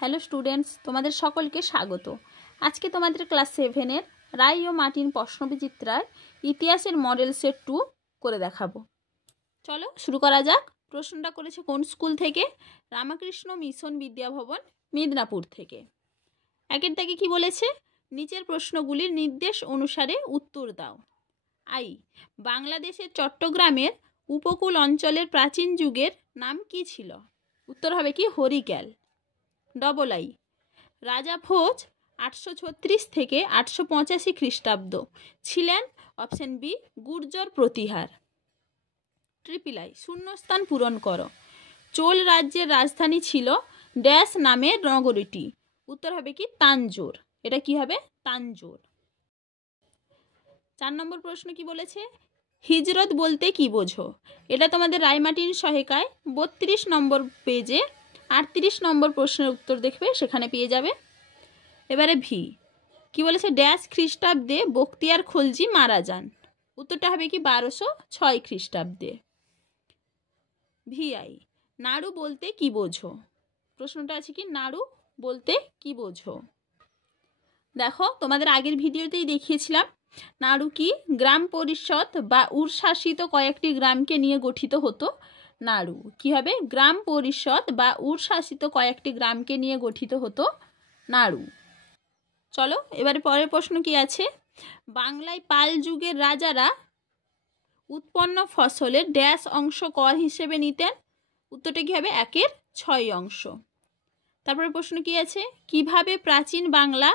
Hello students, তোমাদের সকলকে স্বাগত। আজকে তোমাদের ক্লাস 7-এর রায় ও মার্টিন প্রশ্নবিচিত্রার ইতিহাসের মডেল সেট 2 করে দেখাবো। চলো শুরু করা যাক। প্রশ্নটা করেছে কোন স্কুল থেকে? রামকৃষ্ণ মিশন বিদ্যাভবন, মিদনাপুর থেকে। একের দাগে কি বলেছে? নিচের প্রশ্নগুলির নির্দেশ অনুসারে উত্তর দাও। আই, বাংলাদেশের চট্টগ্রামের উপকূল অঞ্চলের প্রাচীন যুগের নাম কি ছিল? উত্তর হবে কি হরিক্যাল। ডবল আই, রাজা ভোজ 836 থেকে 885 খ্রিস্টাব্দ ছিলেন option B Gurjara Pratihara. Triple I, শূন্যস্থান পূরণ করো। চোল রাজ্যের রাজধানী ছিল ড্যাশ নামের নগরীটি? উত্তর হবে কি তাঞ্জোর। এটা কি হবে? তাঞ্জোর। 4 নম্বর প্রশ্ন কি বলেছে? হিজরত বলতে কি বোঝো? এটা তোমাদের রায়মার্টিন সহায়িকায় 32 নম্বর পেজে 38 নম্বর প্রশ্নের উত্তর দেখবে, সেখানে পেয়ে যাবে। এবারে ভি, কি বলেছে? ড্যাশ খ্রিস্টাব্দে বখতিয়ার খলজি মারা যান? উত্তরটা হবে কি 1206 খ্রিস্টাব্দে। ভিআই, নাড়ু বলতে কি বোঝো? প্রশ্নটা আছে কি নাড়ু বলতে কি বোঝো? দেখো, তোমাদের আগের ভিডিওতেই দেখিয়েছিলাম নাড়ু কি গ্রাম পরিষদ বা উরশাসিত কয়েকটি গ্রামকে নিয়ে গঠিত হতো। নাড়ু কি হবে? গ্রাম পরিষদ বা উরশাসিত কয়েকটি গ্রামকে নিয়ে গঠিত হতো নাড়ু। চলো এবারে পরের প্রশ্ন কি আছে? বাংলায় পাল যুগের রাজারা উৎপন্ন ফসলের ড্যাশ অংশ কর হিসেবে নিতেন? উত্তরটা কি হবে? 1/6 অংশ। তারপরে প্রশ্ন কি আছে? কিভাবে প্রাচীন বাংলা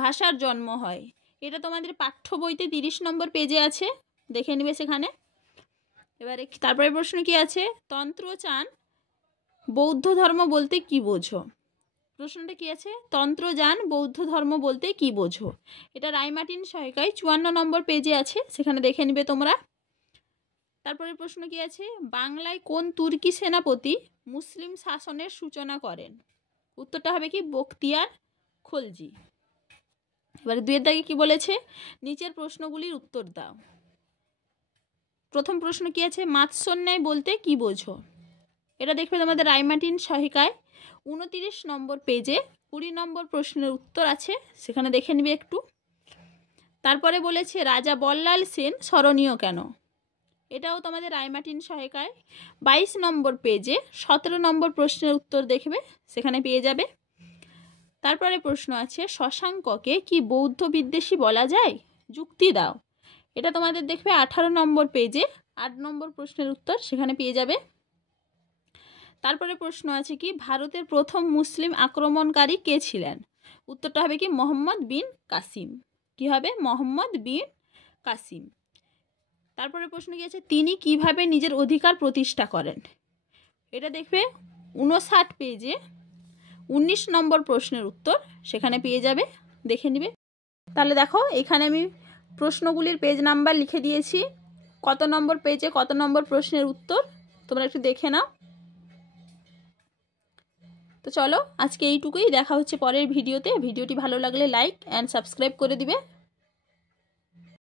ভাষার জন্ম হয়? এটা তোমাদের পাঠ্য বইতে 30 নম্বর পেজে আছে, দেখে নিবে সেখানে। এবারে তারপরে প্রশ্ন কি আছে? তন্ত্রযান বৌদ্ধ ধর্ম বলতে কি বোঝো? প্রশ্নটা কি আছে? তন্ত্রযান বৌদ্ধ ধর্ম বলতে কি বোঝো? এটা রায়মার্টিন সহায়িকায় 54 নম্বর পেজে আছে, সেখানে দেখে নিবে তোমরা। তারপরে প্রশ্ন কি আছে? বাংলায় কোন তুর্কি সেনাপতি মুসলিম শাসনের সূচনা করেন? উত্তরটা হবে কি বখতিয়ার খলজি। এবারে 2 এর দাগে কি বলেছে? নিচের প্রশ্নগুলির উত্তর দাও। প্রথম প্রশ্ন কি আছে? মাৎস্যন্যায় বলতে কি বোঝো? এটা দেখবে তোমাদের রায়মার্টিন সহায়িকায় 29 নম্বর পেজে 20 নম্বর প্রশ্নের উত্তর আছে, সেখানে দেখে নিবে একটু। তারপরে বলেছে রাজা বল্লাল সেন স্মরণীয় কেন? এটাও তোমাদের রায়মার্টিন সহায়িকায় 22 নম্বর পেজে 17 নম্বর প্রশ্নের উত্তর দেখবে, সেখানে পেয়ে যাবে। তারপরে প্রশ্ন আছে শশাঙ্ককে কি বৌদ্ধ বিদ্বেষী বলা যায়? যুক্তি দাও। এটা তোমাদের দেখবে 18 নম্বর পেজে 8 নম্বর প্রশ্নের উত্তর, সেখানে পেয়ে যাবে। তারপরে প্রশ্ন আছে কি ভারতের প্রথম মুসলিম আক্রমণকারী কে ছিলেন? উত্তরটা হবে কি মোহাম্মদ বিন কাসিম। কি হবে? মোহাম্মদ বিন কাসিম। তারপরে প্রশ্ন কি আছে? তিনি কিভাবে নিজের অধিকার প্রতিষ্ঠা করেন? এটা দেখবে 59 পেজে 19 নম্বর প্রশ্নের উত্তর, সেখানে পেয়ে যাবে, দেখে নিবে। তাহলে দেখো, এখানে আমি প্রশ্নগুলির পেজ নাম্বার লিখে দিয়েছি, কত নম্বর পেজে কত নম্বর প্রশ্নের উত্তর তোমরা একটু দেখে নাও। তো চলো আজকে এইটুকুই, দেখা হচ্ছে পরের ভিডিওতে। ভিডিওটি ভালো লাগলে লাইক অ্যান্ড সাবস্ক্রাইব করে দিবে।